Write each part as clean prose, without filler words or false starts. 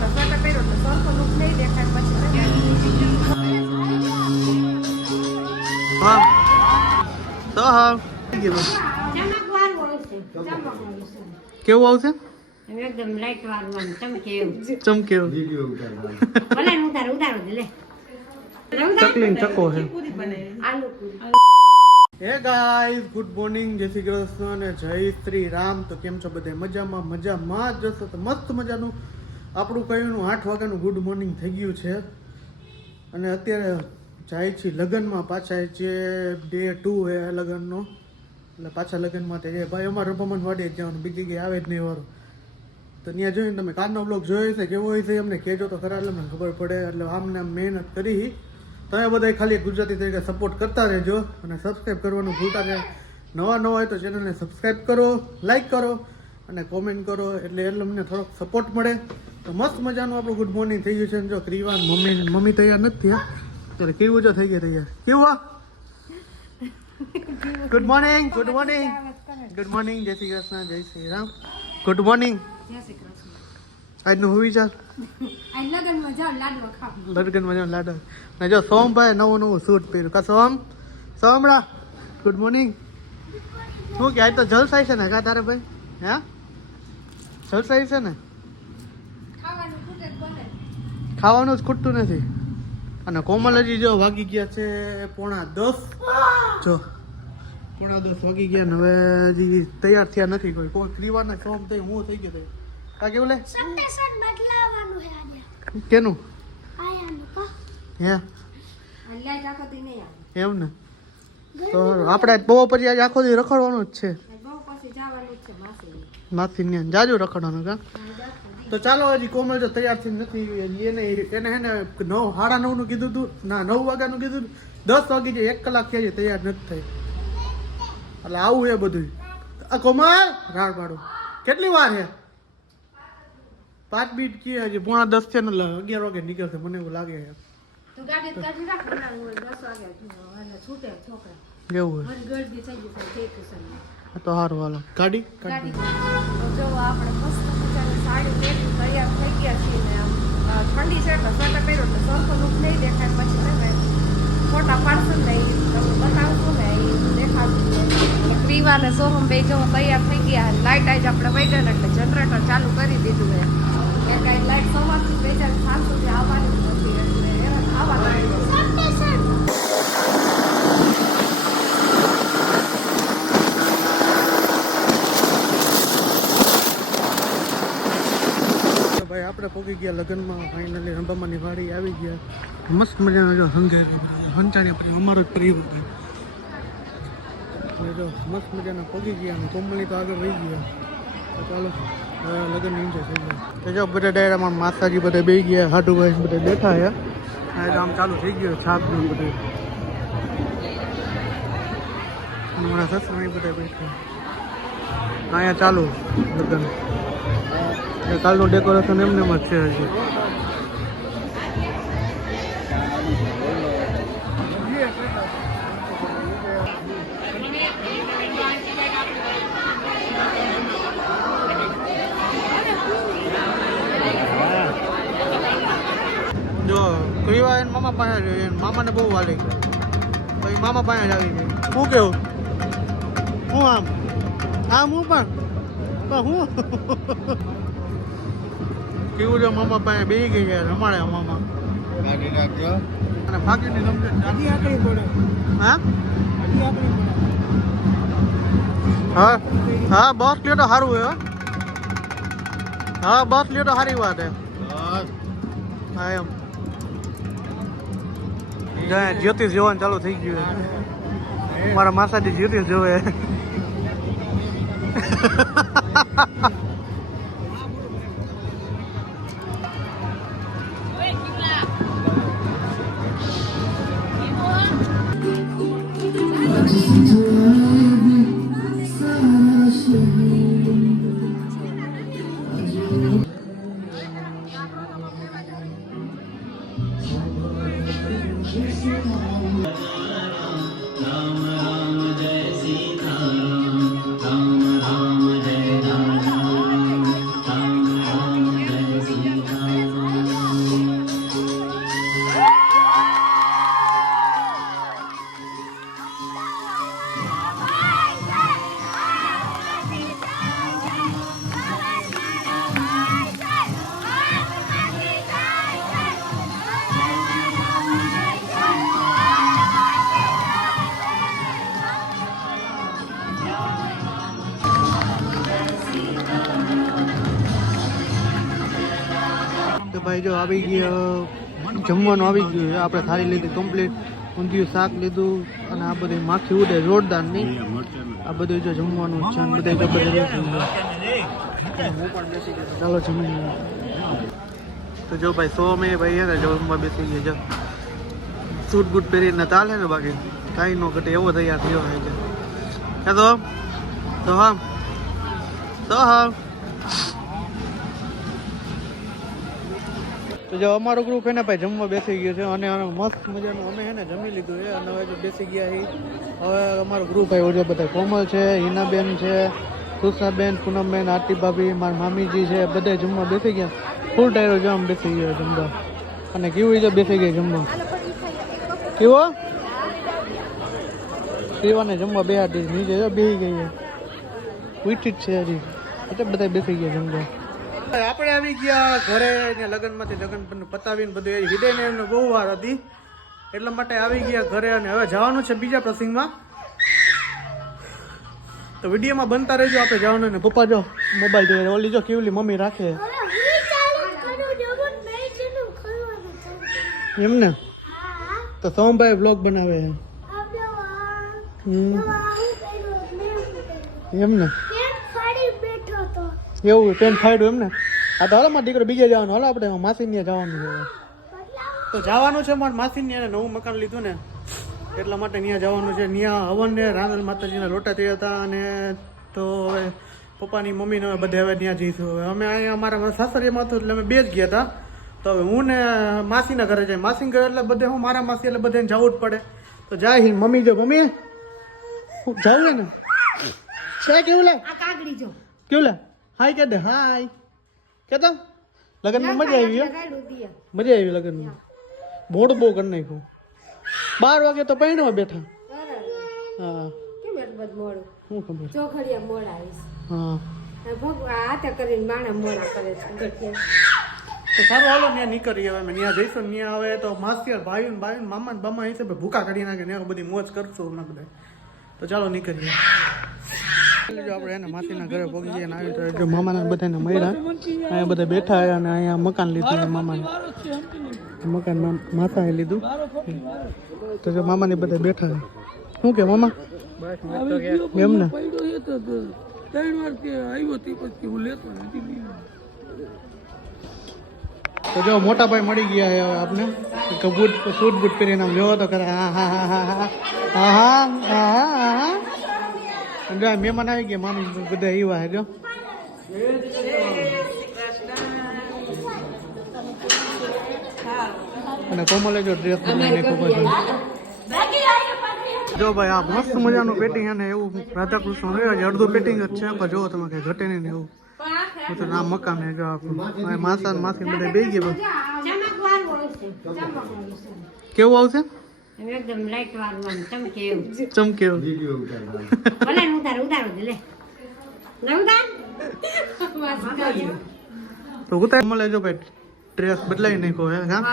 તો સ્વેટર પહેરો તો સરખો લુક નહીં દેખાય પછી હા તો હા કેવું આવશે એકદમ લાઈટ વાળવાનું ચમકે એવું ચમકે ભલે ઉતારો દે લે ચકલીન ચકો છે આલુ હે ગાઈઝ ગુડ મોર્નિંગ જય શ્રી કૃષ્ણ અને જય શ્રી રામ. તો કેમ છો બધા? મજામાં જ જશો તો મસ્ત મજાનું આપણું કયું 8 વાગ્યાનું ગુડ મોર્નિંગ થઈ ગયું છે અને અત્યારે જાય છે લગ્નમાં. પાછા છે ડે 2 હે લગ્નનો, એટલે પાછા લગ્નમાં તે ભાઈ અમારે રબામણ વાડીએ જ જવાનું, બીજી જગ્યાએ આવે જ નહીં વારો. તો ત્યાં જોઈને તમે કાલનો બ્લોગ જોયો છે, કેવો હોય છે અમને કહેજો તો ખરા, એટલે મને ખબર પડે. એટલે આમને આમ મહેનત કરી. તમે બધા ખાલી ગુજરાતી તરીકે સપોર્ટ કરતા રહેજો અને સબસ્ક્રાઈબ કરવાનું ભૂલતા નહીં. નવા હોય તો ચેનલને સબસ્ક્રાઈબ કરો, લાઈક કરો અને કોમેન્ટ કરો, એટલે અમને થોડોક સપોર્ટ મળે. તો મસ્ત મજાનું આપણું ગુડ મોર્નિંગ થઈ ગયું છે. જો ક્રીવાન મમ્મી તૈયાર નથી થયા, ત્યારે કેવું જો થઈ ગયા તૈયાર. કેવું ગુડ મોર્નિંગ જય શ્રી કૃષ્ણ, જય શ્રી રામ. Good morning. આજનું હું વિચાર લગ્નમાં જાવ લાડવા. ને જો સોમભાઈ નવું સૂટ પહેર્યું. કા સોમડા ગુડ મોર્નિંગ. શું કે આજ તો જલસાઈ છે ને કા તારે ભાઈ? હે જલસાઈ છે ને, ખાવાનું જ ખૂટતું નથી. અને કોમલ હજી જો વાગી ગયા છે 9:30. જો 9:30 વાગી ગયા ને હવે હજી તૈયાર થયા નથી કોઈ ક્રીવાના સોમ થઈ હું થઈ ગયો. કા કેવું લે બદલાવાનું હે આજે કેનું આયાનું કા હે લાઈટ આખો દી નહીં આવે એમ ને. તો આપણે બહુ પછી આજે આખો દી રખડવાનું જ છે. બહુ પછી જવાનું જ છે માસી ને જાજુ રખડવાનું કા. તો ચાલો હજી કોમલ જો તૈયાર થઈ નથી. એને હે ને 9:30 નું કીધું હતું, ના 9 વાગ્યાનું કીધું, 10 વાગી જાય, 1 કલાક થઈ તૈયાર નથી થઈ. એટલે આવું એ બધું. કોમલ રાડ પાડો કેટલી વાર છે? 5 મિનિટ કી હજી 9:30 છે ને 11 વાગે નીકળશે મને એવું લાગે. તો ગાડી કાઢી રાખ, 10 વાગે અને છૂટે છોકરા એવું હોય મને ગળદી થઈ ગઈ છે સ્ટેશન. તો હારું હાલો ગાડી તો જો આપણે મસ્ત મજાની સાડી પહેરી તૈયાર થઈ ગયા છીએ ને આમ ઠંડી છે તો સ્વેટર પહેરો તો સરખો લુક નહીં દેખાય પછી ને ફોટા પાડશું ને એ તમને બતાવશું ને એ દેખાડશું. ક્રીવા ને સોહમ બે જો તૈયાર થઈ ગયા. લાઇટ આજ આપણે વૈગન એટલે જનરેટર ચાલુ કરી દીધું છે. એ કાંઈ લાઇટ સવારથી બેચાર સાંજ સુધી આવવાની નથી એટલે આવવાનું. ભાઈ આપણે પહોંચી ગયા લગ્નમાં ફાઇનલી. રંભામાની વાડી આવી ગયા. મસ્ત મજાનો જો સંઘે હંચાડ્યા પછી અમારો જ પરિવાર ભાઈ જો મસ્ત મજાના પહોંચી ગયા અને કોમલી તો આગળ રહી ગયા. તો ચાલો લગ્ન એન્જોય થઈ ગયા. તો જો બધા ડાયરામાં માતાજી બધા બેસી ગયા, હાટુભાઈ બધા બેઠા છે. આમ ચાલુ થઈ ગયો છાપનું બધું. મારા સસરા બધા બેઠા અહીંયા ચાલુ લગ્ન. કાલનું ડેકોરેશન એમને જ છે હજી. જો કહીવા એને મામા પાસે જોઈએ, મામાને બહુ વાલી પછી મામા પાસે જ આવી જાય. શું કેવું? હું આમ હું પણ હું કેવું છે મામા પાસે બે ગઈ ગયા રમાડે મામા અને ફાકીની સમજે. હા હા બસ લ્યો તો સારું હોય. હા બસ લ્યો તો સારી વાત હે. હા એમ જ્યોતિષ જોવાનું ચાલુ થઈ ગયું. મારા માસાજી જ્યોતિષ જોવે. ભાઈ જો આવી ગયા જમવાનું આવી ગયું છે. આપણે થાળી લીધી કમ્પ્લીટ, ઊંધિયું શાક લીધું અને આ બધી માખી ઉડે જોરદાર નહીં. આ બધું જો જમવાનું છે અને બધા જબરદસ્ત. હું પણ બેસી ગયો, ચાલો જમી લઈએ. તો જો ભાઈ 100 મેં ભાઈ હે ને જમવા બેસી ગયા. જો સૂટ બૂટ પહેરીને ચાલે ને, બાકી કાંઈ ન ઘટે એવો તૈયાર થયો હોય છે. હે તો હા તો જો અમારો ગ્રુપ હે ને ભાઈ જમવા બેસી ગયો છે અને મસ્ત મજાનું અમે હે ને જમી લીધું છે અને હવે જો બેસી ગયા છે. હવે અમારો ગ્રુપ આવ્યો છે બધા. કોમલ છે, હિનાબેન છે, કૃષ્ણાબેન, પૂનમબેન, આરતી ભાભી, મારા મામીજી છે, બધા જમવા બેસી ગયા. ફૂલ ટાયરો જો આમ બેસી ગયો જમવા. અને કેવું જો બેસી ગઈ જમવા. કેવો પીવાને જમવા બે હાથ નીચે જો બેસી ગઈ છે. ઉઠી જ છે હજી એટલે બધા બેસી ગયા જમવા. આપણે આવી ગયા ઘરે ને લગ્નમાંથી લગ્ન પતાવીને બધું વિદાયને એમને બહુ વાર હતી એટલા માટે આવી ગયા ઘરે. અને હવે જવાનું છે બીજા પ્રસંગમાં, તો વિડીયોમાં બનતા રહેજો. આપણે જવાનું ને પપ્પા જો મોબાઈલ જોઈએ, ઓલી જો કેવલી મમ્મી રાખે એમને. તો સોમભાઈ બ્લોગ બનાવે એમને એવું પેન ફાડ્યું એમને. આ તો હાલો મારો દીકરો બીજે જવાનું. હાલો આપણે માસી ત્યાં જવાનું છે. તો જવાનું છે મારા માસી ત્યાં નવું મકાન લીધું ને એટલા માટે ત્યાં જવાનું છે. ત્યાં હવન ને રાંદલ માતાજીના લોટા થયા હતા અને તો હવે પપ્પાની મમ્મીને હવે બધે હવે ત્યાં જઈશું. હવે અમે અહીંયા અમારા સાસરિયામાં હતું એટલે અમે બે જ ગયા હતા. તો હવે હું ને માસીના ઘરે જાય. માસીના ઘરે એટલે બધે હું મારા માસી એટલે બધાને જવું જ પડે. તો જાય મમ્મી જો મમ્મી જાવું ને છે કેવું લે કેવું લે હાય કે દે હાય કે તો લગ્નમાં મજા આવી મજા આવી લગ્નમાં. મોડ બહુ કરી નાખ્યું. 12 વાગે તો પૈણવા બેઠા. હા શું ખબર હા તો સારું હાલો ત્યાં નીકળીએ. હવે અમે ત્યાં જઈશું. ત્યાં હવે તો માસી ભાઈ ભાઈ મામા બામા અહીં છે ભૂકા કાઢી નાખે ત્યાં બધી મોજ કરશું હમણાં બધા. તો ચાલો નીકળીએ. જો આપણે એને માસીના ઘરે પહોંચી જઈએ ને આવી તો જો મામાના બધાને મળ્યા. અહીંયા બધા બેઠા અને અહીંયા મકાન લીધું મામાને. મકાન માતાએ લીધું. તો જો મામાને બધા બેઠા. શું કે મામા એમ ને તો જો મોટા ભાઈ મળી ગયા હવે આપને. બૂટ સૂટ બૂટ પહેરીને આમ જોવો તો કરે હા હા હા હા હા હા હા હા હા. જો મહેમાન આવી ગયા મામી બધા એવા હે જો. અને કોમલે જો ડ્રેસ બનાવીને ખબર જો ભાઈ આ મસ્ત મજાનું પેટિંગ અને એવું રાધાકૃષ્ણ હોય છે. અડધું પેટિંગ જ છે પણ જો તમે કઈ ઘટે નહીં એવું. તો ના મકાન ને જો આપણું માસા માસી બધા બે ગયા. કેવું આવશે એકદમ લાઈટ વાળું ચમકે એવું ચમકે એવું. ભલે ઉતારો દે લે ઉતાર તો ઉતાર મળે જો ભાઈ ડ્રેસ બદલાઈ નાખ્યો હે હા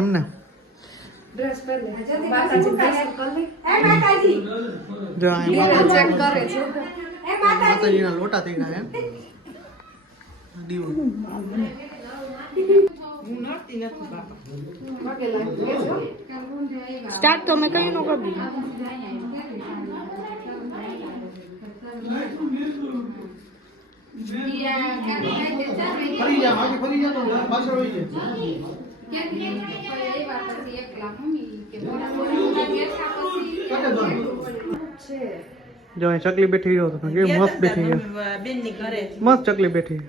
એમ ને. જો માતાજીના લોટા થઈ ગયા એમ દીવો. સ્ટાર્ટ તો મેં કઈ નો કરી જો ચકલી બેઠી ગયો તો મસ્ત બેઠી ગયો. મસ્ત ચકલી બેઠી.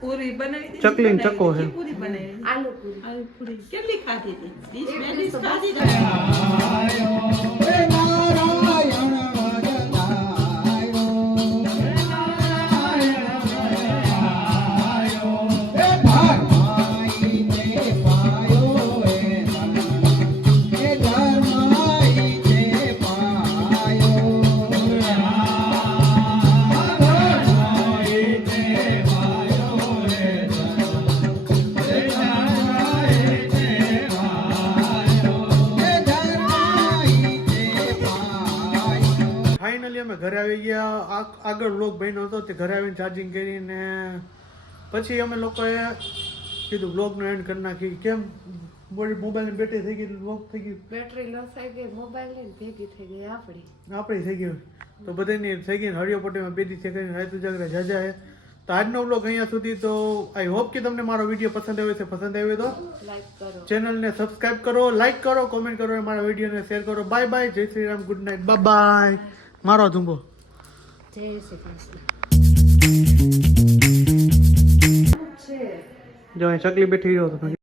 પૂરી બનાવી ચકલી ને ચકો છે. પૂરી બનાવી આલુ પૂરી કેટલી ખાધી હતી 20 ખાધી ઘરે આવી ગયા. આગળ વ્લોગ બન્યો હતો તે ઘરે આવીને ચાર્જિંગ કરીને પછી અમે લોકોએ કીધું બ્લોગનો એન્ડ કરી નાખી. કેમ મોબાઈલની બેટરી થઈ ગઈ, લોક થઈ ગયું, બેટરી લો થઈ ગઈ, મોબાઈલ લઈને ભેગી થઈ ગઈ આપણી. આપણી થઈ ગયું. તો બધાની થઈ ગઈ. હરિયો પટ્ટીમાં બે દિવસે કરીને રાત ઉજાગરા જાજા હે. તો આજનો બ્લોગ અહીંયા સુધી. તો આઈ હોપ કે તમને મારો વિડીયો પસંદ આવ્યો છે. પસંદ આવ્યો તો લાઈક કરો. ચેનલને સબસ્ક્રાઇબ કરો, લાઈક કરો, કોમેન્ટ કરો અને મારા વિડીયોને શેર કરો. Bye bye. જય Shri Ram. Good night. Bye bye. મારો ધુંબો. જય શ્રી કૃષ્ણ. છે જો અહીં ચકલી બેઠી રહ્યો તો